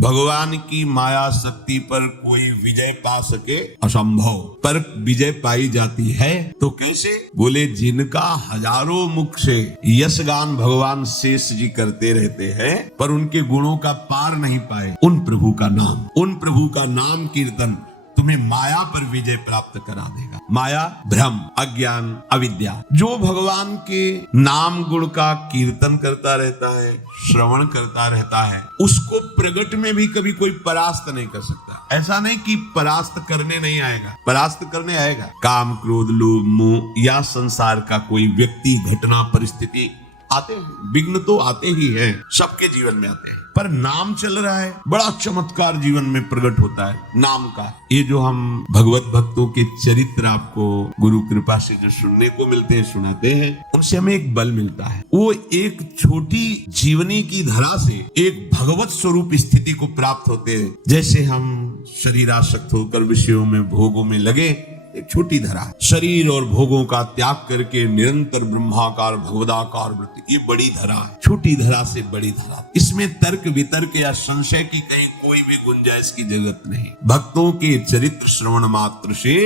भगवान की माया शक्ति पर कोई विजय पा सके असंभव, पर विजय पाई जाती है तो कैसे? बोले जिनका हजारों मुख से यशगान भगवान शेष जी करते रहते हैं पर उनके गुणों का पार नहीं पाए, उन प्रभु का नाम कीर्तन तुम्हें माया पर विजय प्राप्त करा देगा। माया भ्रम, अज्ञान, अविद्या। जो भगवान के नाम गुण का कीर्तन करता रहता है, श्रवण करता रहता है, उसको प्रगट में भी कभी कोई परास्त नहीं कर सकता। ऐसा नहीं कि परास्त करने नहीं आएगा, परास्त करने आएगा। काम, क्रोध, लोभ, मोह या संसार का कोई व्यक्ति, घटना, परिस्थिति आते हैं, विघ्न तो आते ही हैं, सबके जीवन में आते हैं, पर नाम चल रहा है, बड़ा चमत्कार जीवन में प्रकट होता है नाम का। ये जो हम भगवत भक्तों के चरित्र आपको गुरु कृपा से जो सुनने को मिलते हैं, सुनाते हैं, उनसे हमें एक बल मिलता है। वो एक छोटी जीवनी की धरा से एक भगवत स्वरूप स्थिति को प्राप्त होते हैं। जैसे हम शरीरासक्त होकर विषयों में, भोगों में लगे, एक छोटी धरा, शरीर और भोगों का त्याग करके निरंतर ब्रह्माकार भगवदाकार वृत्ति, ये बड़ी धरा है। छोटी धरा से बड़ी धरा, इसमें तर्क वितर्क या संशय की कहीं कोई भी गुंजाइश की जरूरत नहीं। भक्तों के चरित्र श्रवण मात्र से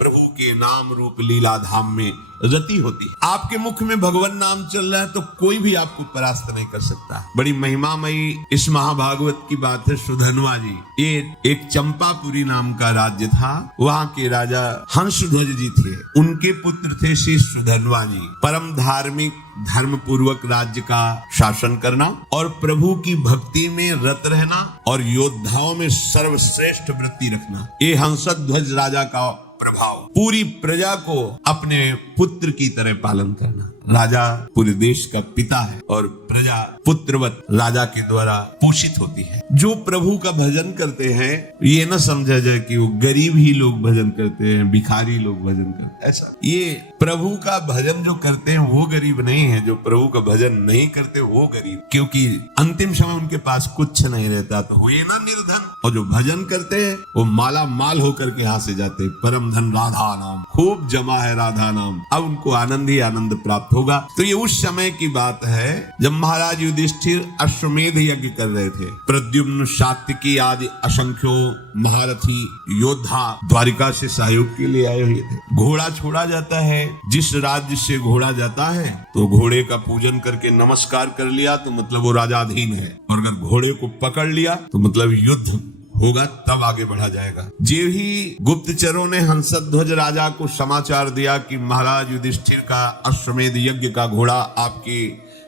प्रभु के नाम रूप लीला धाम में रति होती है। आपके मुख में भगवान नाम चल रहा है तो कोई भी आपको परास्त नहीं कर सकता। बड़ी महिमामयी इस महाभागवत की बात है। सुधन्वा जी, ये एक चंपापुरी नाम का राज्य था, वहाँ के राजा हंसध्वज जी थे, उनके पुत्र थे श्री सुधन्वा जी। परम धार्मिक, धर्म पूर्वक राज्य का शासन करना और प्रभु की भक्ति में रत रहना और योद्धाओं में सर्वश्रेष्ठ वृत्ति रखना, ये हंसध्वज राजा का प्रभाव। पूरी प्रजा को अपने पुत्र की तरह पालन करना। राजा पूरे देश का पिता है और प्रजा पुत्रवत राजा के द्वारा पोषित होती है। जो प्रभु का भजन करते हैं, ये न समझा जाए कि वो गरीब ही लोग भजन करते हैं, भिखारी लोग भजन करते हैं, ऐसा। ये प्रभु का भजन जो करते हैं वो गरीब नहीं है, जो प्रभु का भजन नहीं करते वो गरीब, क्योंकि अंतिम समय उनके पास कुछ नहीं रहता तो हुए ना निर्धन। और जो भजन करते हैं वो माला माल होकर के यहाँ से जाते हैं। परम धन राधा नाम, खूब जमा है राधा नाम, अब उनको आनंद ही आनंद प्राप्त होगा। तो ये उस समय की बात है जब महाराज युधिष्ठिर अश्वमेध यज्ञ कर रहे थे। प्रद्युम्न, सात्यकी आदि असंख्यो महारथी योद्धा द्वारिका से सहयोग के लिए आए हुए थे। घोड़ा छोड़ा जाता है, जिस राज्य से घोड़ा जाता है तो घोड़े का पूजन करके नमस्कार कर लिया तो मतलब वो राजाधीन है, और अगर घोड़े को पकड़ लिया तो मतलब युद्ध होगा, तब आगे बढ़ा जाएगा। जे ही गुप्तचरों ने हंसध्वज राजा को समाचार दिया कि महाराज युधिष्ठिर का अश्वमेध यज्ञ का घोड़ा आपकी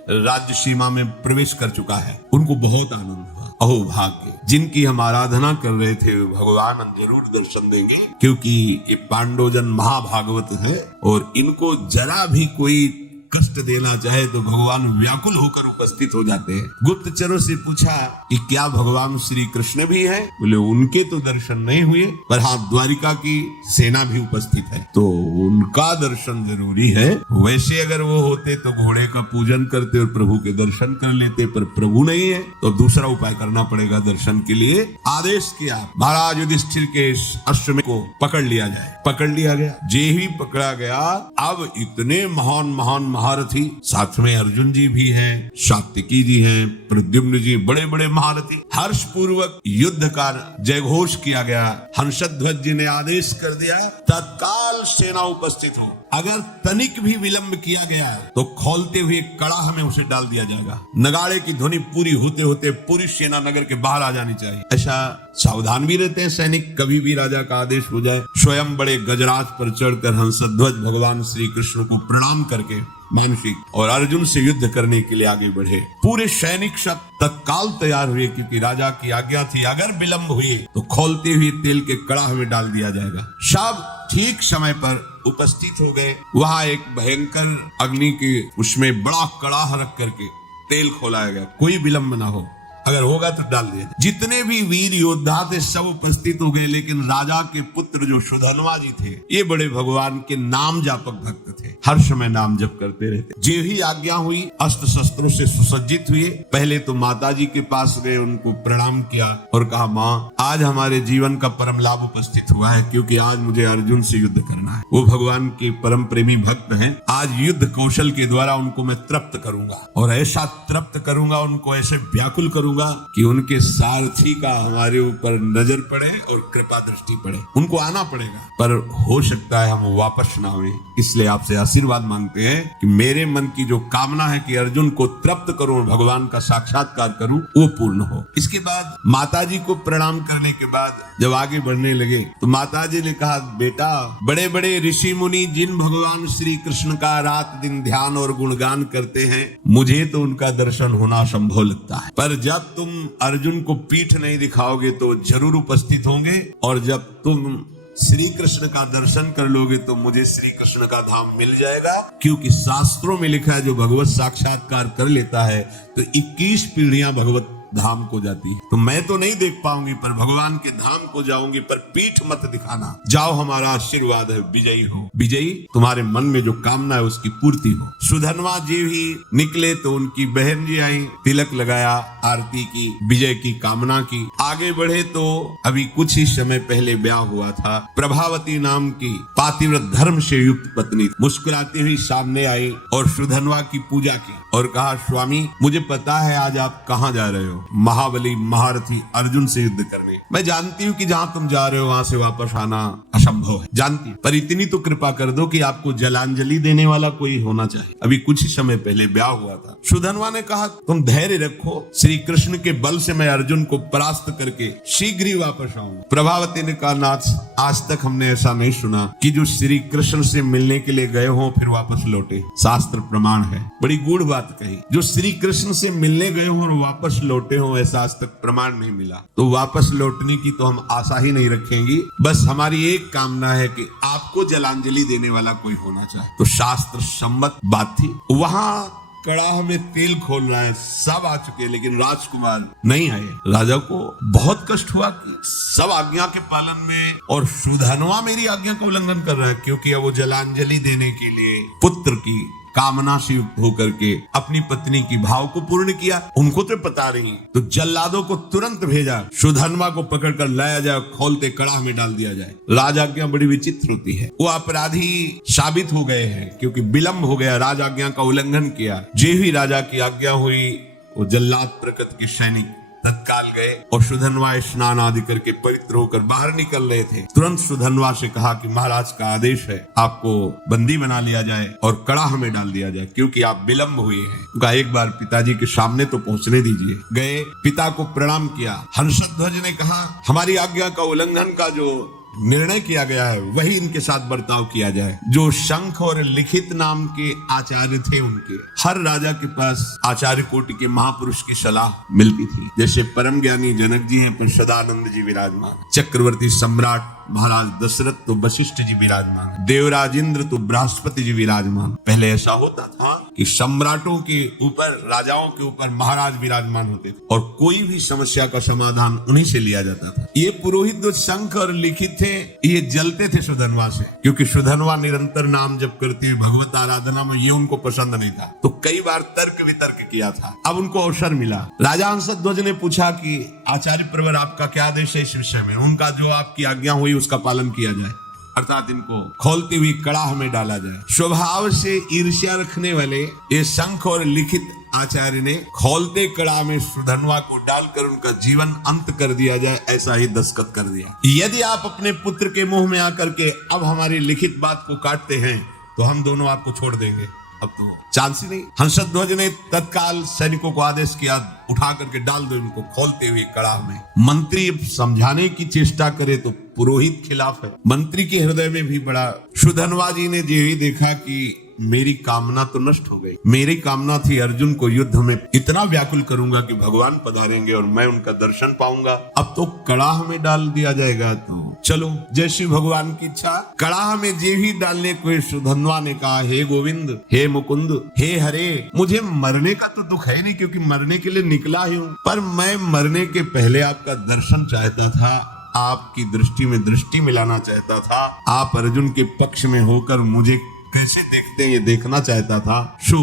राज्य सीमा में प्रवेश कर चुका है, उनको बहुत आनंद हुआ। अहो भाग्य, जिनकी हम आराधना कर रहे थे भगवान जरूर दर्शन देंगे, क्योंकि ये पांडवजन महाभागवत है और इनको जरा भी कोई कष्ट देना चाहे तो भगवान व्याकुल होकर उपस्थित हो जाते हैं। गुप्तचरों से पूछा कि क्या भगवान श्री कृष्ण भी हैं? बोले उनके तो दर्शन नहीं हुए, पर हाँ द्वारिका की सेना भी उपस्थित है तो उनका दर्शन जरूरी है। वैसे अगर वो होते तो घोड़े का पूजन करते और प्रभु के दर्शन कर लेते, पर प्रभु नहीं है तो दूसरा उपाय करना पड़ेगा दर्शन के लिए। आदेश किया महाराज युधिष्ठिर के अश्व को पकड़ लिया जाए। पकड़ लिया गया। जे ही पकड़ा गया, अब इतने महान महान महारथी, साथ में अर्जुन जी भी हैं, सात्यकी जी हैं, प्रद्युम्न जी, बड़े बड़े महारथी, हर्ष पूर्वक युद्ध का जयघोष किया गया। हंसध्वज जी ने आदेश कर दिया तत्काल सेना उपस्थित हो, अगर तनिक भी विलंब किया गया तो खोलते हुए कड़ाह में उसे डाल दिया जाएगा। नगाड़े की ध्वनि पूरी होते होते पूरी सेना नगर के बाहर आ जानी चाहिए। ऐसा सावधान भी रहते हैं सैनिक, कभी भी राजा का आदेश हो जाए। स्वयं बड़े गजराज पर चढ़कर हंसध्वज भगवान श्री कृष्ण को प्रणाम करके मानसिक और अर्जुन से युद्ध करने के लिए आगे बढ़े। पूरे सैनिक सब तत्काल तैयार हुए, क्योंकि राजा की आज्ञा थी अगर विलंब हुई तो खोलते हुए तेल के कड़ाह में डाल दिया जाएगा। सब ठीक समय पर उपस्थित हो गए। वहां एक भयंकर अग्नि के उसमें बड़ा कड़ाह रख करके तेल खोलाया गया, कोई विलंब ना हो, अगर होगा तो डाल दिया। जितने भी वीर योद्धा थे सब उपस्थित हो गए, लेकिन राजा के पुत्र जो सुधन्वा जी थे, ये बड़े भगवान के नाम जापक भक्त थे, हर समय नाम जप करते रहते। जो ही आज्ञा हुई अस्त्र शस्त्रों से सुसज्जित हुए। पहले तो माता जी के पास गए, उनको प्रणाम किया और कहा माँ आज हमारे जीवन का परम लाभ उपस्थित हुआ है, क्योंकि आज मुझे अर्जुन से युद्ध करना है। वो भगवान के परम प्रेमी भक्त हैं, आज युद्ध कौशल के द्वारा उनको मैं तृप्त करूंगा और ऐसा तृप्त करूंगा, उनको ऐसे व्याकुल करूंगा बोलूंगा कि उनके सारथी का हमारे ऊपर नजर पड़े और कृपा दृष्टि पड़े। उनको आना पड़ेगा, पर हो सकता है हम वापस ना हुए। इसलिए आपसे आशीर्वाद मांगते हैं कि मेरे मन की जो कामना है कि अर्जुन को तृप्त करूं, भगवान का साक्षात्कार करूं, वो पूर्ण हो। इसके बाद माताजी को प्रणाम करने के बाद जब आगे बढ़ने लगे तो माताजी ने कहा, बेटा, बड़े बड़े ऋषि मुनि जिन भगवान श्री कृष्ण का रात दिन ध्यान और गुणगान करते हैं, मुझे तो उनका दर्शन होना असंभव लगता है, पर जब तुम अर्जुन को पीठ नहीं दिखाओगे तो जरूर उपस्थित होंगे, और जब तुम श्री कृष्ण का दर्शन कर लोगे तो मुझे श्री कृष्ण का धाम मिल जाएगा। क्योंकि शास्त्रों में लिखा है, जो भगवत साक्षात्कार कर लेता है तो 21 पीढ़ियां भगवत धाम को जाती है। तो मैं तो नहीं देख पाऊंगी, पर भगवान के धाम को जाऊंगी, पर पीठ मत दिखाना। जाओ, हमारा आशीर्वाद है, विजयी हो। विजयी, तुम्हारे मन में जो कामना है उसकी पूर्ति हो। सुधनवा जी भी निकले तो उनकी बहन जी आई, तिलक लगाया, आरती की, विजय की कामना की। आगे बढ़े तो अभी कुछ ही समय पहले ब्याह हुआ था। प्रभावती नाम की पातिव्रत धर्म से युक्त पत्नी मुस्कुराती हुई सामने आई और सुधनवा की पूजा की और कहा, स्वामी, मुझे पता है आज आप कहाँ जा रहे हो, महाबली महारथी अर्जुन से युद्ध करने। मैं जानती हूँ कि जहाँ तुम जा रहे हो वहां से वापस आना असंभव है, जानती हूँ, पर इतनी तो कृपा कर दो कि आपको जलांजलि देने वाला कोई होना चाहिए। अभी कुछ ही समय पहले ब्याह हुआ था। सुधनवा ने कहा, तुम धैर्य रखो, श्री कृष्ण के बल से मैं अर्जुन को परास्त करके शीघ्र ही वापस आऊंगा। प्रभावती ने कहा, नाथ, आज तक हमने ऐसा नहीं सुना कि जो श्री कृष्ण से मिलने के लिए गए हो फिर वापस लौटे। शास्त्र प्रमाण है, बड़ी गूढ़ बात कही, जो श्री कृष्ण से मिलने गए हो और वापस लौटे हो, ऐसा आज तक प्रमाण नहीं मिला। तो वापस लौटने की तो हम आशा ही नहीं रखेंगे, बस हमारी एक कामना है कि आपको जलांजलि देने वाला कोई होना चाहिए। तो शास्त्र सम्मत बात थी। वहां कड़ाह में तेल खोल रहा है, सब आ चुके, लेकिन राजकुमार नहीं आए। राजा को बहुत कष्ट हुआ कि सब आज्ञा के पालन में और सुधनवा मेरी आज्ञा का उल्लंघन कर रहा है, क्योंकि अब वो जलांजलि देने के लिए पुत्र की कामना से युक्त होकर के अपनी पत्नी की भाव को पूर्ण किया। उनको तो पता नहीं, तो जल्लादों को तुरंत भेजा, सुधनवा को पकड़कर लाया जाए, खोलते कड़ाह में डाल दिया जाए। राजाज्ञा बड़ी विचित्र होती है, वो अपराधी साबित हो गए हैं क्योंकि विलंब हो गया, राजाज्ञा का उल्लंघन किया। जे ही राजा की आज्ञा हुई, वो जल्लाद प्रकृति के सैनिक तत्काल गए और सुधनवा स्नान आदि करके पवित्र होकर बाहर निकल रहे थे। तुरंत सुधनवा से कहा कि महाराज का आदेश है, आपको बंदी बना लिया जाए और कड़ाह में डाल दिया जाए, क्योंकि आप विलंब हुए हैं। उनका एक बार पिताजी के सामने तो पहुंचने दीजिए। गए, पिता को प्रणाम किया। हंसध्वज ने कहा, हमारी आज्ञा का उल्लंघन का जो निर्णय किया गया है वही इनके साथ बर्ताव किया जाए। जो शंख और लिखित नाम के आचार्य थे, उनके हर राजा के पास आचार्य कोटि के महापुरुष की सलाह मिलती थी। जैसे परम ज्ञानी जनक जी हैं, पर सदानंद जी विराजमान, चक्रवर्ती सम्राट महाराज दशरथ तो वशिष्ठ जी विराजमान, देवराज इंद्र तो बृहस्पति जी विराजमान। पहले ऐसा होता था कि सम्राटों के ऊपर, राजाओं के ऊपर महाराज विराजमान होते थे और कोई भी समस्या का समाधान उन्हीं से लिया जाता था। ये पुरोहित जो शंख और लिखित थे, ये जलते थे सुधनवा से, क्योंकि सुधनवा निरंतर नाम जप करते हुए भगवत आराधना में, ये उनको पसंद नहीं था। तो कई बार तर्क वितर्क किया था। अब उनको अवसर मिला। राजा हंसध्वज ने पूछा कि आचार्य प्रवर, आपका क्या आदेश है इस विषय में? उनका जो आपकी आज्ञा हुई उसका पालन किया जाए, अर्थात इनको खोलती हुई कड़ाह में डाला जाए। स्वभाव से ईर्ष्या रखने वाले ये शंख और लिखित आचार्य ने खोलते कड़ाह में सुधनवा को डालकर उनका जीवन अंत कर दिया जाए, ऐसा ही दस्तखत कर दिया। यदि आप अपने पुत्र के मुंह में आकर के अब हमारी लिखित बात को काटते हैं तो हम दोनों आपको छोड़ देंगे। अब तो चांस ही नहीं। हंसध्वज ने तत्काल सैनिकों को आदेश किया, उठा करके डाल दो इनको खोलते हुए कड़ाह में। मंत्री समझाने की चेष्टा करे तो पुरोहित खिलाफ है। मंत्री के हृदय में भी बड़ा। सुधनवा जी ने जो ही देखा कि मेरी कामना तो नष्ट हो गई। मेरी कामना थी अर्जुन को युद्ध में इतना व्याकुल करूंगा कि भगवान पधारेंगे और मैं उनका दर्शन पाऊंगा। अब तो कड़ाह में डाल दिया जाएगा, तो चलो जैसी भगवान की इच्छा। कड़ाह में जे ही डालने को सुधनवा ने कहा, हे गोविंद, हे मुकुंद, हे हरे, मुझे मरने का तो दुख है नहीं, क्योंकि मरने के लिए निकला ही हूँ, पर मैं मरने के पहले आपका दर्शन चाहता था, आपकी दृष्टि में दृष्टि मिलाना चाहता था। आप अर्जुन के पक्ष में होकर मुझे कैसे देखते हैं ये देखना चाहता था। शो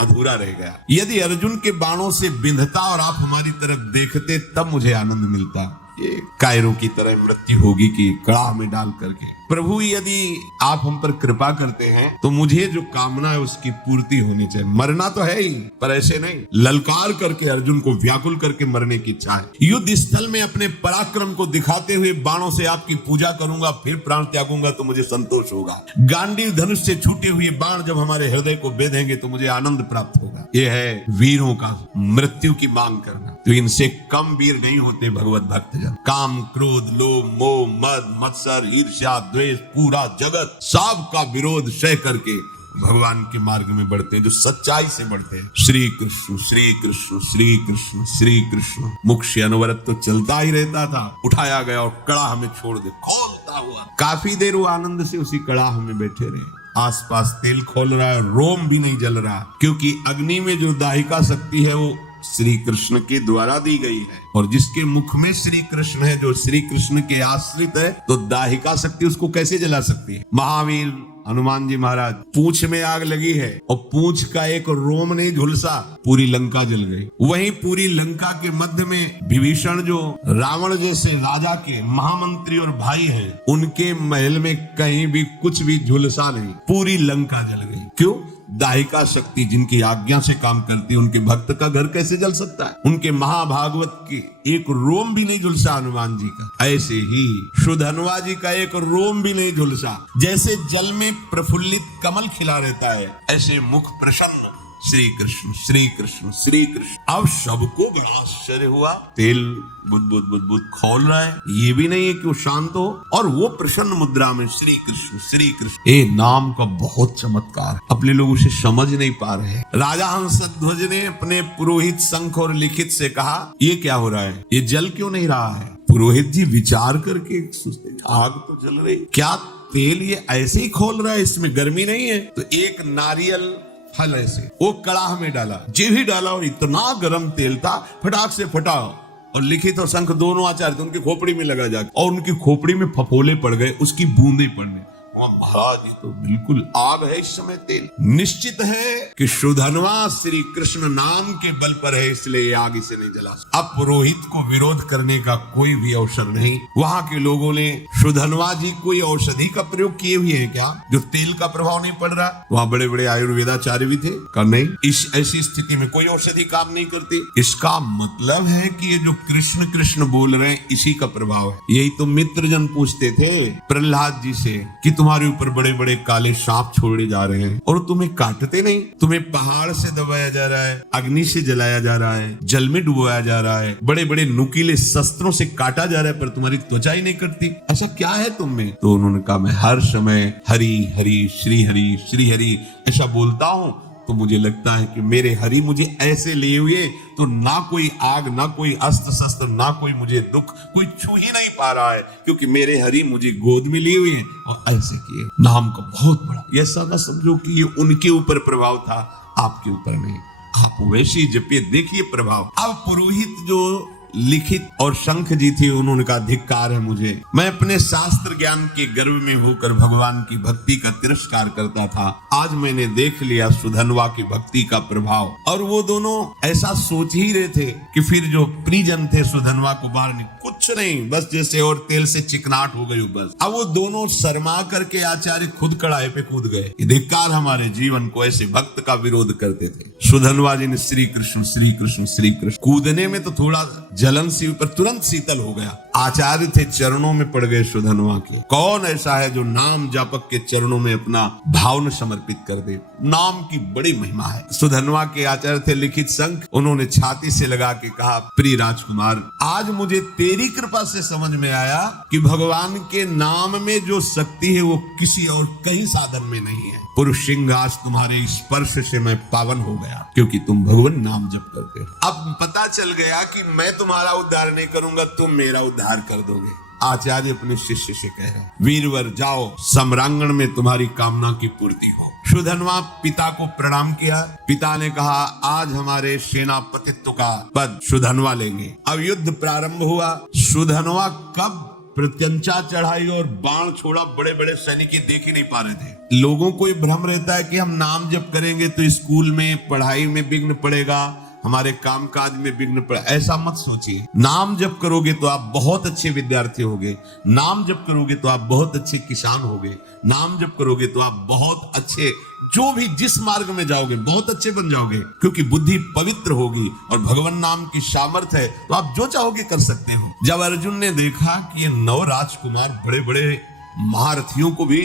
अधूरा रह गया। यदि अर्जुन के बाणों से बिंधता और आप हमारी तरफ देखते तब मुझे आनंद मिलता। ये कायरों की तरह मृत्यु होगी कि कड़ाह में डाल करके। प्रभु यदि आप हम पर कृपा करते हैं तो मुझे जो कामना है उसकी पूर्ति होनी चाहिए। मरना तो है ही, पर ऐसे नहीं ललकार करके अर्जुन को व्याकुल करके मरने की इच्छा है। युद्ध स्थल में अपने पराक्रम को दिखाते हुए बाणों से आपकी पूजा करूंगा, फिर प्राण त्यागूंगा तो मुझे संतोष होगा। गांडीव धनुष से छूटे हुए बाण जब हमारे हृदय को बेधेंगे तो मुझे आनंद प्राप्त होगा। यह है वीरों का मृत्यु की मांग करना। तो इनसे कम वीर नहीं होते भगवत भक्तजन। काम, क्रोध, लोभ, मोह, मद, मत्सर, ईर्ष्या, द्वेष, पूरा जगत सब का विरोध सह करके भगवान के मार्ग में बढ़ते हैं, जो सच्चाई से बढ़ते हैं। श्री कृष्ण श्री कृष्ण श्री कृष्ण श्री कृष्ण। मुख से अनवरत तो चलता ही रहता था। उठाया गया और कड़ाह में छोड़ दे, खोलता हुआ काफी देर वो आनंद से उसी कड़ाह में बैठे रहे। आसपास तेल खोल रहा है, रोम भी नहीं जल रहा, क्योंकि अग्नि में जो दाहिका शक्ति है वो श्री कृष्ण के द्वारा दी गई है। और जिसके मुख में श्री कृष्ण है, जो श्री कृष्ण के आश्रित है, तो दाहिका शक्ति उसको कैसे जला सकती है। महावीर हनुमान जी महाराज, पूंछ में आग लगी है और पूंछ का एक रोम नहीं झुलसा, पूरी लंका जल गई। वहीं पूरी लंका के मध्य में विभीषण, जो रावण जैसे राजा के महामंत्री और भाई हैं, उनके महल में कहीं भी कुछ भी झुलसा नहीं, पूरी लंका जल गई। क्यों? दाहिका शक्ति जिनकी आज्ञा से काम करती है, उनके भक्त का घर कैसे जल सकता है? उनके महाभागवत की एक रोम भी नहीं झुलसा हनुमान जी का। ऐसे ही सुधन्वा जी का एक रोम भी नहीं झुलसा। जैसे जल में प्रफुल्लित कमल खिला रहता है, ऐसे मुख प्रसन्न श्री कृष्ण श्री कृष्ण श्री कृष्ण। अब सबको बड़ा आश्चर्य हुआ। तेल बुदबुद बुदबुद खोल रहा है, ये भी नहीं है कि वो शांत हो, और वो प्रसन्न मुद्रा में श्री कृष्ण श्री कृष्ण। ए नाम का बहुत चमत्कार अपने लोग उसे समझ नहीं पा रहे। राजा हंसध्वज ने अपने पुरोहित शंख और लिखित से कहा, ये क्या हो रहा है, ये जल क्यों नहीं रहा है? पुरोहित जी विचार करके सोचते, आग तो जल रही, क्या तेल ये ऐसे ही खोल रहा है, इसमें गर्मी नहीं है? तो एक नारियल फल ऐसे वो कड़ाह में डाला, जी भी डाला, और इतना गर्म तेल था, फटाक से फटा। और लिखित और शंख दोनों आचार्य थे, उनकी खोपड़ी में लगा जाके, और उनकी खोपड़ी में फफोले पड़ गए, उसकी बूंदें पड़ने। महाराज ये तो बिल्कुल आग है इस समय तेल। निश्चित है कि सुधन्वा श्री कृष्ण नाम के बल पर है, इसलिए आग इसे नहीं जला। अब पुरोहित को विरोध करने का कोई भी अवसर नहीं। वहां के लोगों ने सुधन्वा जी कोई औषधि का प्रयोग किए हुए हैं क्या, जो तेल का प्रभाव नहीं पड़ रहा? वहां बड़े बड़े आयुर्वेदाचार्य भी थे, कर नहीं, इस ऐसी स्थिति में कोई औषधि काम नहीं करती। इसका मतलब है कि ये जो कृष्ण कृष्ण बोल रहे हैं, इसी का प्रभाव है। यही तो मित्र जन पूछते थे प्रहलाद जी से कि तुम्हारे ऊपर बड़े बड़े काले सांप छोड़े जा रहे हैं और तुम्हें काटते नहीं। तुम्हें पहाड़ से दबाया जा रहा है, अग्नि से जलाया जा रहा है, जल में डुबोया जा रहा है, बड़े बड़े नुकीले शस्त्रों से काटा जा रहा है, पर तुम्हारी त्वचा ही नहीं करती। ऐसा क्या है तुम में? तो उन्होंने कहा, मैं हर समय हरि हरि श्री हरि ऐसा बोलता हूँ, तो मुझे लगता है कि मेरे हरि मुझे ऐसे लिए हुए, तो ना कोई आग, ना कोई अस्त्र शस्त्र, ना कोई मुझे दुख, कोई छू ही नहीं पा रहा है, क्योंकि मेरे हरि मुझे गोद में लिए हुए हैं और ऐसे किए। नाम का बहुत बड़ा, ऐसा ना समझो कि ये उनके ऊपर प्रभाव था, आपके ऊपर नहीं। आप वैसे ही जपिए, देखिए प्रभाव। अब पुरोहित जो लिखित और शंख जी थी, उन्होंने कहा, धिक्कार है मुझे, मैं अपने शास्त्र ज्ञान के गर्व में होकर भगवान की भक्ति का तिरस्कार करता था। आज मैंने देख लिया सुधन्वा की भक्ति का प्रभाव। और वो दोनों ऐसा सोच ही रहे थे कि फिर जो परिजन थे सुधन्वा को बाहर कुछ नहीं, बस जैसे और तेल से चिकनाट हो गई बस। अब वो दोनों शर्मा करके आचार्य खुद कड़ाई पे कूद गए। धिक्कार हमारे जीवन को, ऐसे भक्त का विरोध करते थे। सुधन्वा जी ने श्री कृष्ण श्री कृष्ण श्री कृष्ण, कूदने में तो थोड़ा जलन सी, पर तुरंत शीतल हो गया। आचार्य थे, चरणों में पड़ गए सुधन्वा के। कौन ऐसा है जो नाम जापक के चरणों में अपना भाव समर्पित कर दे? नाम की बड़ी महिमा है। सुधन्वा के आचार्य थे लिखित शंख, उन्होंने छाती से लगा के कहा, प्रिय राजकुमार, आज मुझे तेरी कृपा से समझ में आया कि भगवान के नाम में जो शक्ति है वो किसी और कहीं साधन में नहीं है। पुरुष सिंह, आज तुम्हारे स्पर्श से मैं पावन हो गया, क्योंकि तुम भगवान नाम जप करते हो। अब पता चल गया कि मैं तुम्हारा उद्धार नहीं करूंगा, तुम मेरा उद्धार कर दोगे। आचार्य अपने शिष्य से कह रहे, वीरवर जाओ, सम्रांगण में तुम्हारी कामना की पूर्ति हो। सुधन्वा पिता को प्रणाम किया। पिता ने कहा, आज हमारे सेनापतित्व का पद सुधन्वा लेंगे। अब युद्ध प्रारंभ हुआ। सुधन्वा कब प्रत्यंचा चढ़ाई और बाण छोड़ा, बड़े बड़े सैनिक देख ही नहीं पा रहे थे। लोगों को ये भ्रम रहता है कि हम नाम जप करेंगे तो स्कूल में पढ़ाई में विघ्न पड़ेगा, हमारे कामकाज में विघ्न पड़े, ऐसा मत सोचिए। नाम जप करोगे तो आप बहुत अच्छे विद्यार्थी होगे, नाम जप करोगे तो आप बहुत अच्छे किसान होगे, नाम जप करोगे तो आप बहुत अच्छे, जो भी जिस मार्ग में जाओगे बहुत अच्छे बन जाओगे, क्योंकि बुद्धि पवित्र होगी और भगवान नाम की सामर्थ है, तो आप जो चाहोगे कर सकते हो। जब अर्जुन ने देखा कि ये 9 राजकुमार बड़े बड़े महारथियों को भी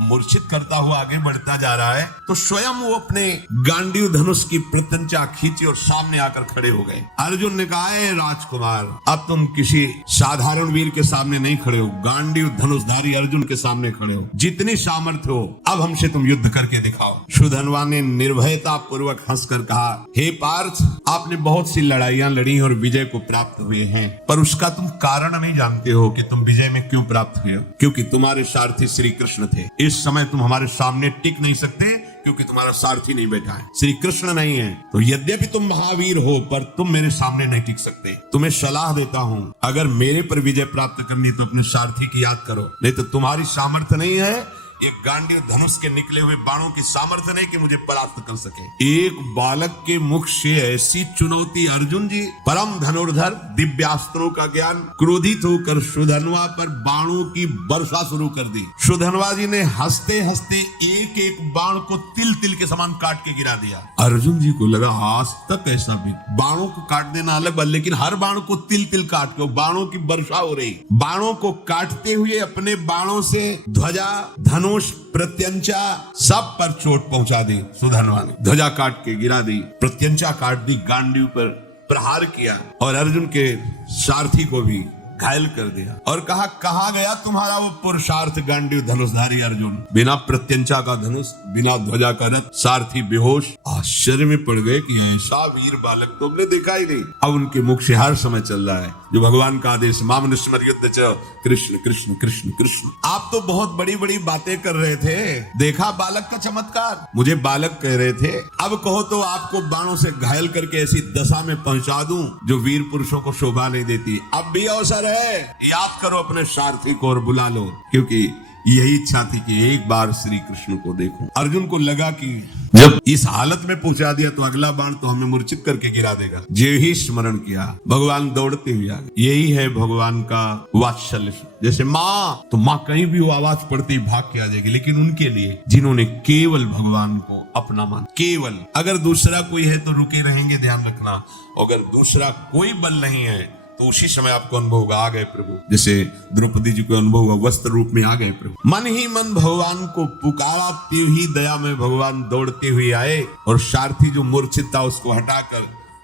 मूर्छित करता हुआ आगे बढ़ता जा रहा है, तो स्वयं वो अपने गांडीव धनुष की प्रत्यंचा खींची और सामने आकर खड़े हो गए। अर्जुन ने कहा, है राजकुमार, अब तुम किसी साधारण वीर के सामने नहीं खड़े हो, गांडीव धनुषधारी अर्जुन के सामने खड़े हो। जितनी सामर्थ्य हो अब हमसे तुम युद्ध करके दिखाओ। सुधन्वा ने निर्भयता पूर्वक हंसकर कहा, हे पार्थ, आपने बहुत सी लड़ाइयां लड़ी और विजय को प्राप्त हुए हैं, पर उसका तुम कारण नहीं जानते हो कि तुम विजय में क्यों प्राप्त हुए हो। क्योंकि तुम्हारे सारथी श्री कृष्ण थे। इस समय तुम हमारे सामने टिक नहीं सकते क्योंकि तुम्हारा सारथी नहीं बैठा है, श्री कृष्ण नहीं है। तो यद्यपि तुम महावीर हो पर तुम मेरे सामने नहीं टिक सकते। तुम्हें सलाह देता हूं, अगर मेरे पर विजय प्राप्त करनी तो अपने सारथी की याद करो, नहीं तो तुम्हारी सामर्थ्य नहीं है ये गांडीव धनुष के निकले हुए बाणों की सामर्थ्य नहीं कि मुझे परास्त कर सके। एक बालक के मुख से ऐसी चुनौती, अर्जुन जी परम धनुर्धर, दिव्यास्त्रों का ज्ञान, क्रोधित होकर सुधन्वा पर बाणों की वर्षा शुरू कर दी। सुधन्वा जी ने हंसते हंसते एक एक बाण को तिल तिल के समान काट के गिरा दिया। अर्जुन जी को लगा आज तक ऐसा भी, बाणों को काट देना अलग बात, लेकिन हर बाण को तिल तिल काट के बाणों की वर्षा हो रही। बाणों को काटते हुए अपने बाणों से ध्वजा, धनुष, प्रत्यंचा सब पर चोट पहुंचा दी। सुधन्वा ने ध्वजा काट के गिरा दी, प्रत्यंचा काट दी, गांडीव पर प्रहार किया और अर्जुन के सारथी को भी घायल कर दिया और कहा, कहां गया तुम्हारा वो पुरुषार्थ गांडीव धनुषधारी अर्जुन। बिना प्रत्यंचा का धनुष, बिना ध्वजा का रथ, सारथी बेहोश। आश्चर्य में पड़ गए कि ऐसा वीर बालक तो हमने देखा ही नहीं। अब उनके मुख से हर समय चल रहा है जो भगवान का आदेश, मामनुस्मर युद्ध च कृष्ण कृष्ण कृष्ण कृष्ण। आप तो बहुत बड़ी बड़ी बातें कर रहे थे, देखा बालक का चमत्कार। मुझे बालक कह रहे थे, अब कहो तो आपको बाणों से घायल करके ऐसी दशा में पहुंचा दूं जो वीर पुरुषों को शोभा नहीं देती। अब भी अवसर है, याद करो अपने सारथी को और बुला लो, क्योंकि यही इच्छा थी कि एक बार श्री कृष्ण को देखूं। अर्जुन को लगा कि जब इस हालत में पहुंचा दिया तो अगला बाण तो हमें मूर्छित करके गिरा देगा। जे ही स्मरण किया, भगवान दौड़ते हुए आ गए। यही है भगवान का वात्सल्य। जैसे माँ, तो माँ कहीं भी वो आवाज पड़ती भाग के आ जाएगी, लेकिन उनके लिए जिन्होंने केवल भगवान को अपना मान, केवल, अगर दूसरा कोई है तो रुके रहेंगे, ध्यान रखना। अगर दूसरा कोई बल नहीं है तो उसी समय आपको अनुभव होगा, आ गए प्रभु। जैसे द्रौपदी जी को अनुभव हुआ, वस्त्र रूप में आ गए प्रभु। मन ही मन भगवान को पुकारा, त्यों ही दया में भगवान दौड़ते हुए आए और सारथी जो मूर्छित था उसको हटाकर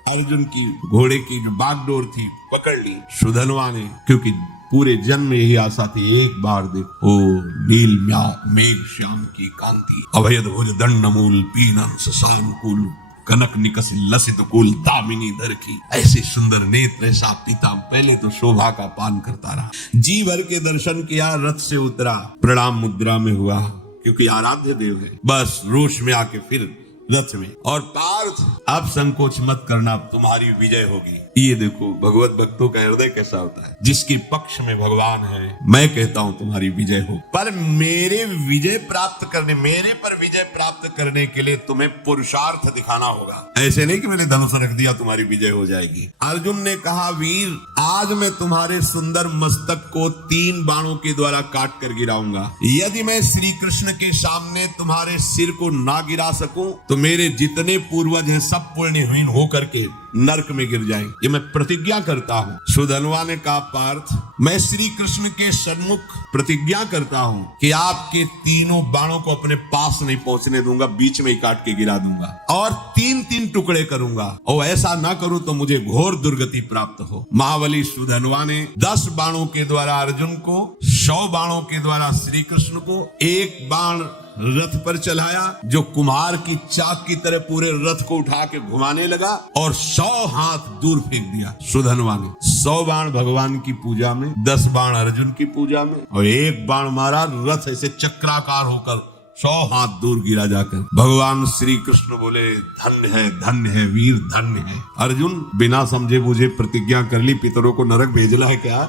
अर्जुन की घोड़े की जो बागडोर थी पकड़ ली सुधन्वा ने, क्योंकि पूरे जन्म में यही आशा थी, एक बार देखो नील मेघ श्याम की कांति, अभयद भुज दंड मूल पीनम शशांकुल, कनक निकस लसित कुल दामिनी दर की। ऐसे सुंदर नेत्र, ऐसा पिता, पहले तो शोभा का पान करता रहा, जी भर के दर्शन किया, रथ से उतरा, प्रणाम मुद्रा में हुआ, क्योंकि आराध्य देव है। बस रोष में आके फिर रथ में, और पार्थ अब संकोच मत करना, अब तुम्हारी विजय होगी। ये देखो भगवत भक्तों का हृदय कैसा होता है, जिसके पक्ष में भगवान है। मैं कहता हूं तुम्हारी विजय हो, पर मेरे विजय प्राप्त करने, मेरे पर विजय प्राप्त करने के लिए तुम्हें पुरुषार्थ दिखाना होगा। ऐसे नहीं कि मैंने धनुष रख दिया तुम्हारी विजय हो जाएगी। अर्जुन ने कहा, वीर आज मैं तुम्हारे सुंदर मस्तक को 3 बाणों के द्वारा काट कर गिराऊंगा। यदि मैं श्री कृष्ण के सामने तुम्हारे सिर को ना गिरा सकूं तो मेरे जितने पूर्वज हैं सब पुण्यहीन होकर के नरक में गिर जाएं, ये मैं प्रतिज्ञा करता हूँ। सुधन्वा ने कहा, पार्थ मैं श्री कृष्ण के सन्मुख प्रतिज्ञा करता हूँ कि आपके तीनों बाणों को अपने पास नहीं पहुंचने दूंगा, बीच में ही काट के गिरा दूंगा और 3-3 टुकड़े करूंगा, और ऐसा ना करूं तो मुझे घोर दुर्गति प्राप्त हो। महाबली सुधन्वा ने 10 बाणों के द्वारा अर्जुन को, 100 बाणों के द्वारा श्री कृष्ण को, एक बाण रथ पर चलाया जो कुम्हार की चाक की तरह पूरे रथ को उठा के घुमाने लगा, और 100 हाथ दूर फेंक दिया सुधन्वा ने। 100 बाण भगवान की पूजा में, 10 बाण अर्जुन की पूजा में, और एक बाण मारा, रथ ऐसे चक्राकार होकर 100 हाथ दूर गिरा जाकर। भगवान श्री कृष्ण बोले, धन्य है वीर, धन्य है। अर्जुन बिना समझे बुझे प्रतिज्ञा कर ली, पितरों को नरक भेजना है क्या?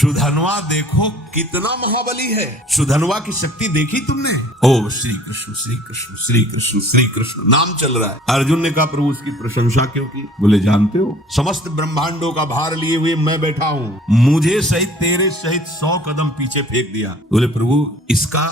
सुधनवा देखो कितना महाबली है। सुधनवा की शक्ति देखी तुमने? ओ श्री कृष्ण श्री कृष्ण श्री कृष्ण श्री कृष्ण नाम चल रहा है। अर्जुन ने कहा प्रभु उसकी प्रशंसा क्यों की? बोले जानते हो समस्त ब्रह्मांडों का भार लिए हुए मैं बैठा हूँ, मुझे सहित तेरे सहित 100 कदम पीछे फेंक दिया। बोले प्रभु इसका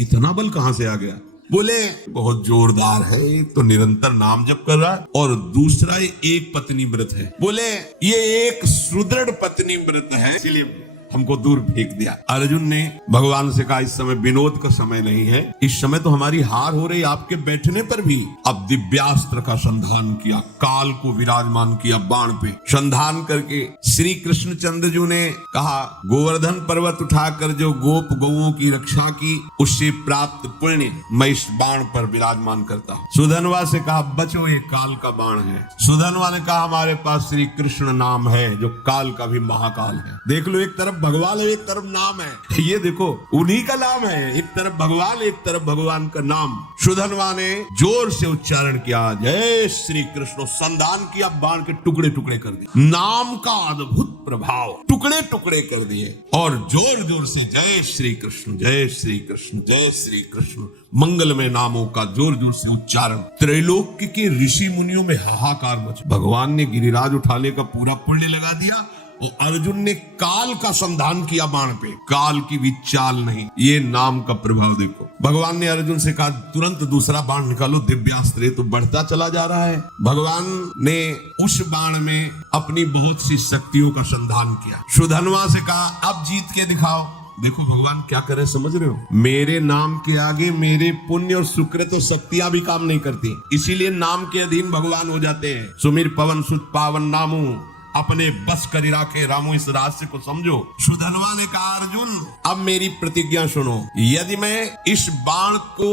इतना बल कहां से आ गया? बोले बहुत जोरदार है, एक तो निरंतर नाम जप कर रहा है और दूसरा एक पत्नी व्रत है। बोले ये एक सुदृढ़ पत्नी व्रत है इसलिए हमको दूर फेंक दिया। अर्जुन ने भगवान से कहा इस समय विनोद का समय नहीं है, इस समय तो हमारी हार हो रही आपके बैठने पर भी। अब दिव्यास्त्र का संधान किया, काल को विराजमान किया बाण पे संधान करके श्री कृष्ण चंद्रजू ने कहा गोवर्धन पर्वत उठाकर जो गोप गौओं की रक्षा की उससे प्राप्त पुण्य मैं इस बाण पर विराजमान करता हूँ। सुधनवा से कहा बचो ये काल का बाण है। सुधनवा ने कहा हमारे पास श्री कृष्ण नाम है जो काल का भी महाकाल है। देख लो एक तरफ भगवान है एक तरफ नाम है, ये देखो उन्हीं का नाम है, एक तरफ भगवान एक तरफ भगवान का नाम। सुधनवा ने जोर से उच्चारण किया जय श्री कृष्ण, संधान किया, बाण के टुकड़े टुकड़े कर दिए। नाम का अद्भुत प्रभाव, टुकड़े टुकड़े कर दिए और जोर जोर से जय श्री कृष्ण जय श्री कृष्ण जय श्री कृष्ण मंगलमय नामों का जोर जोर से उच्चारण। त्रैलोक्य के ऋषि मुनियों में हाहाकार मचा। भगवान ने गिरिराज उठाने का पूरा पुण्य लगा दिया और अर्जुन ने काल का संधान किया बाण पे, काल की भी चाल नहीं। ये नाम का प्रभाव देखो। भगवान ने अर्जुन से कहा तुरंत दूसरा बाण निकालो, दिव्यास्त्र तो बढ़ता चला जा रहा है। भगवान ने उस बाण में अपनी बहुत सी शक्तियों का संधान किया। सुधनवा से कहा अब जीत के दिखाओ। देखो भगवान क्या करे समझ रहे हो? मेरे नाम के आगे मेरे पुण्य और सुकृत और शक्तियां भी काम नहीं करती, इसीलिए नाम के अधीन भगवान हो जाते हैं। सुमिर पवन सुत पावन नामू अपने बस करी राखे रामू, इस रहस्य को समझो। सुधनवा ने कहा अर्जुन अब मेरी प्रतिज्ञा सुनो, यदि मैं इस बाण को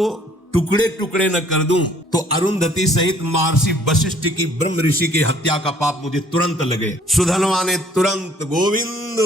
टुकड़े टुकड़े न कर दूं तो अरुंधति सहित महर्षि वशिष्ठ की ब्रह्म ऋषि की हत्या का पाप मुझे तुरंत लगे। सुधनवा ने तुरंत गोविंद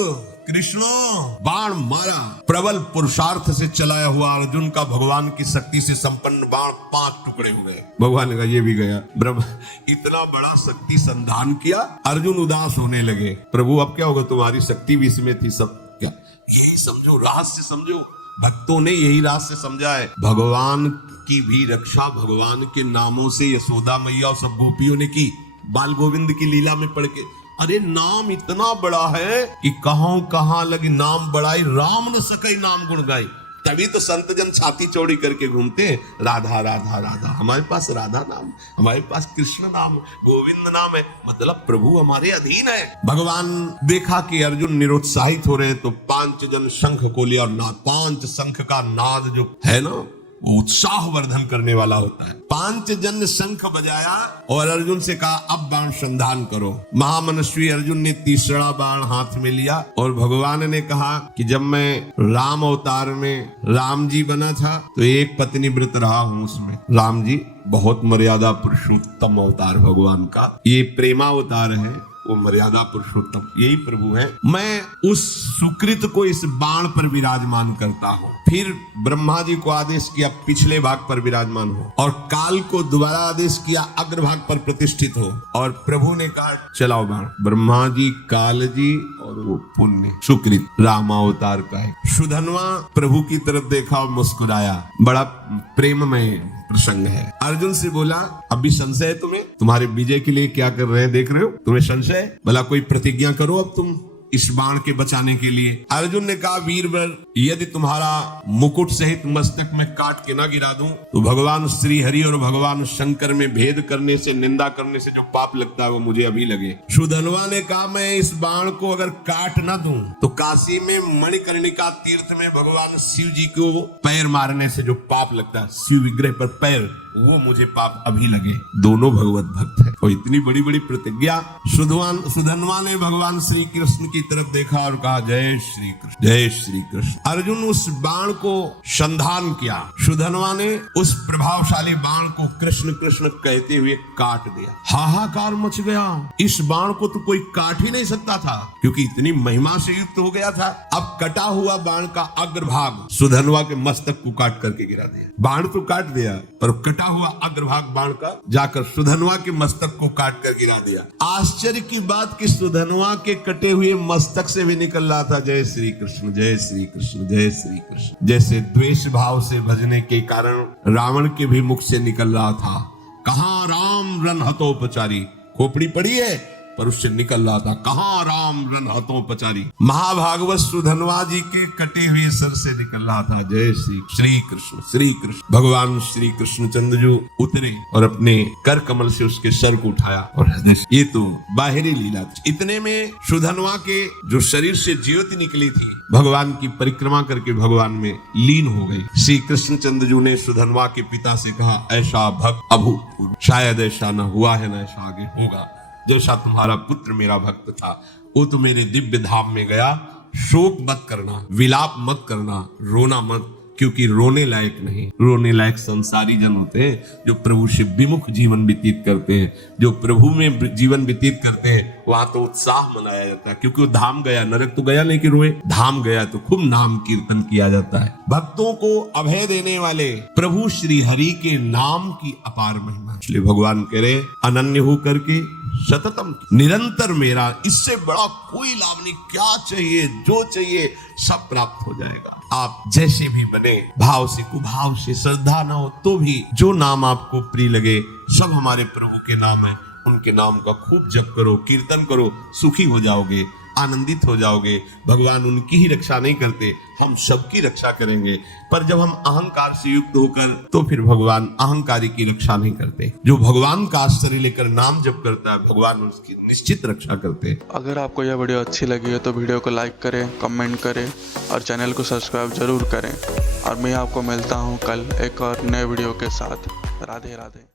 कृष्णो बाण मारा। प्रबल पुरुषार्थ से चलाया हुआ अर्जुन का भगवान की शक्ति से संपन्न बाण 5 टुकड़े हो गए। भगवान ने कहा ये भी गया। ब्रह्म इतना बड़ा शक्ति संधान किया, अर्जुन उदास होने लगे। प्रभु अब क्या होगा, तुम्हारी शक्ति भी इसमें थी सब क्या? यही समझो, रहस्य समझो। भक्तों ने यही रहस्य समझा है। भगवान की भी रक्षा भगवान के नामों से यशोदा मैया और सब गोपियों ने की, बाल गोविंद की लीला में पढ़ के। अरे नाम इतना बड़ा है कि कहां लगी नाम बड़ाई, राम न सके नाम गुण गाई। तभी तो संत जन छाती चौड़ी करके घूमते हैं, राधा राधा राधा। हमारे पास राधा नाम, हमारे पास कृष्ण नाम, गोविंद नाम है, मतलब प्रभु हमारे अधीन है। भगवान देखा कि अर्जुन निरुत्साहित हो रहे हैं तो 5 जन शंख को लिया और 5 शंख का नाद जो है ना वो उत्साह वर्धन करने वाला होता है। 5 जन शंख बजाया और अर्जुन से कहा अब बाण संधान करो। महामनस्वी अर्जुन ने तीसरा बाण हाथ में लिया और भगवान ने कहा कि जब मैं राम अवतार में राम जी बना था तो एक पत्नी व्रत रहा हूं उसमें। राम जी बहुत मर्यादा पुरुषोत्तम अवतार भगवान का, ये प्रेमावतार है, वो मर्यादा पुरुषोत्तम यही प्रभु है। मैं उस सुकृत को इस बाण पर विराजमान करता हूँ। फिर ब्रह्मा जी को आदेश किया पिछले भाग पर विराजमान हो और काल को दोबारा आदेश किया अग्रभाग पर प्रतिष्ठित हो। और प्रभु ने कहा चलाओ बाण। ब्रह्मा जी, काल जी और वो पुण्य सुकृत रामावतार का है। सुधनवा प्रभु की तरफ देखा और मुस्कुराया। बड़ा प्रेममय प्रसंग है। अर्जुन से बोला अभी संशय है तुम्हें, तुम्हारे विजय के लिए क्या कर रहे हैं देख रहे हो, तुम्हें संशय? भला कोई प्रतिज्ञा करो अब तुम इस बाण के बचाने के लिए। अर्जुन ने कहा वीरवर यदि तुम्हारा मुकुट सहित मस्तक में काट के ना गिरा दूं तो भगवान श्री हरि और भगवान शंकर में भेद करने से, निंदा करने से जो पाप लगता है वो मुझे अभी लगे। सुधनवा ने कहा मैं इस बाण को अगर काट ना दूं तो काशी में मणिकर्णिका तीर्थ में भगवान शिव जी को पैर मारने से जो पाप लगता है, शिव विग्रह पर पैर, वो मुझे पाप अभी लगे। दोनों भगवत भक्त है और इतनी बड़ी बड़ी प्रतिज्ञा। सुधनवा ने भगवान श्री कृष्ण की तरफ देखा और कहा जय श्री कृष्ण जय श्री कृष्ण। अर्जुन उस बाण को संधान किया। सुधनवा ने उस प्रभावशाली बाण को कृष्ण कृष्ण कहते हुए काट दिया। हाहाकार मच गया। इस बाण को तो कोई काट ही नहीं सकता था क्योंकि इतनी महिमा से युक्त हो गया था। अब कटा हुआ बाण का अग्रभाग सुधनवा के मस्तक को काट करके गिरा दिया। बाण तो काट दिया पर कटा कटा हुआ अग्रभाग बाण का जाकर सुधनवा के मस्तक को काट कर गिरा दिया। आश्चर्य की बात कि सुधनवा के कटे हुए मस्तक से भी निकल रहा था जय श्री कृष्ण, जय श्री कृष्ण, जय श्री कृष्ण। जैसे द्वेष भाव से भजने के कारण रावण के भी मुख से निकल रहा था, कहां राम रन हतोपचारी, खोपड़ी पड़ी है पर उससे निकल रहा था, कहां राम रन हतोपचारी। महाभागवत सुधनवा जी के कटे हुए सर से निकल रहा था जय श्री कृष्ण, श्री कृष्ण। भगवान श्री कृष्ण चंद्र जो उतरे और अपने कर कमल से उसके सर को उठाया और हृदय से, ये तो बाहरी लीला थी। इतने में सुधनवा के जो शरीर से ज्योति निकली थी भगवान की परिक्रमा करके भगवान में लीन हो गई। श्री कृष्ण चंद्र जी ने सुधनवा के पिता से कहा, ऐसा भक्त अभूतपूर्व शायद ऐसा न हुआ है, न ऐसा आगे होगा। जैसा तुम्हारा पुत्र मेरा भक्त था, वो तो मेरे दिव्य धाम में गया। शोक मत करना, विलाप मत करना, रोना मत, क्योंकि रोने लायक नहीं, रोने लायक संसारी जन होते हैं जो प्रभु से विमुख जीवन व्यतीत करते हैं। जो प्रभु में जीवन व्यतीत करते हैं वहां तो उत्साह मनाया जाता है, क्योंकि वो धाम गया, नरक तो गया नहीं कि रोए, धाम गया तो खूब नाम कीर्तन किया जाता है। भक्तों को अभय देने वाले प्रभु श्री हरि के नाम की अपार महिमा, इसलिए भगवान कह रहे अनन्य हो करके सततम निरंतर मेरा, इससे बड़ा कोई लाभ नहीं। क्या चाहिए, जो चाहिए सब प्राप्त हो जाएगा। आप जैसे भी बने, भाव से कुभाव से, श्रद्धा ना हो तो भी जो नाम आपको प्रिय लगे, सब हमारे प्रभु के नाम है, उनके नाम का खूब जप करो, कीर्तन करो, सुखी हो जाओगे, आनंदित हो जाओगे। भगवान उनकी ही रक्षा नहीं करते, हम सबकी रक्षा करेंगे। पर जब हम अहंकार से युक्त होकर, तो फिर भगवान अहंकारी की रक्षा नहीं करते। जो भगवान का आश्रय लेकर नाम जप करता है, भगवान उसकी निश्चित रक्षा करते हैं। अगर आपको यह वीडियो अच्छी लगी है तो वीडियो को लाइक करें, कमेंट करें और चैनल को सब्सक्राइब जरूर करें। और मैं आपको मिलता हूँ कल एक और नए वीडियो के साथ। राधे राधे।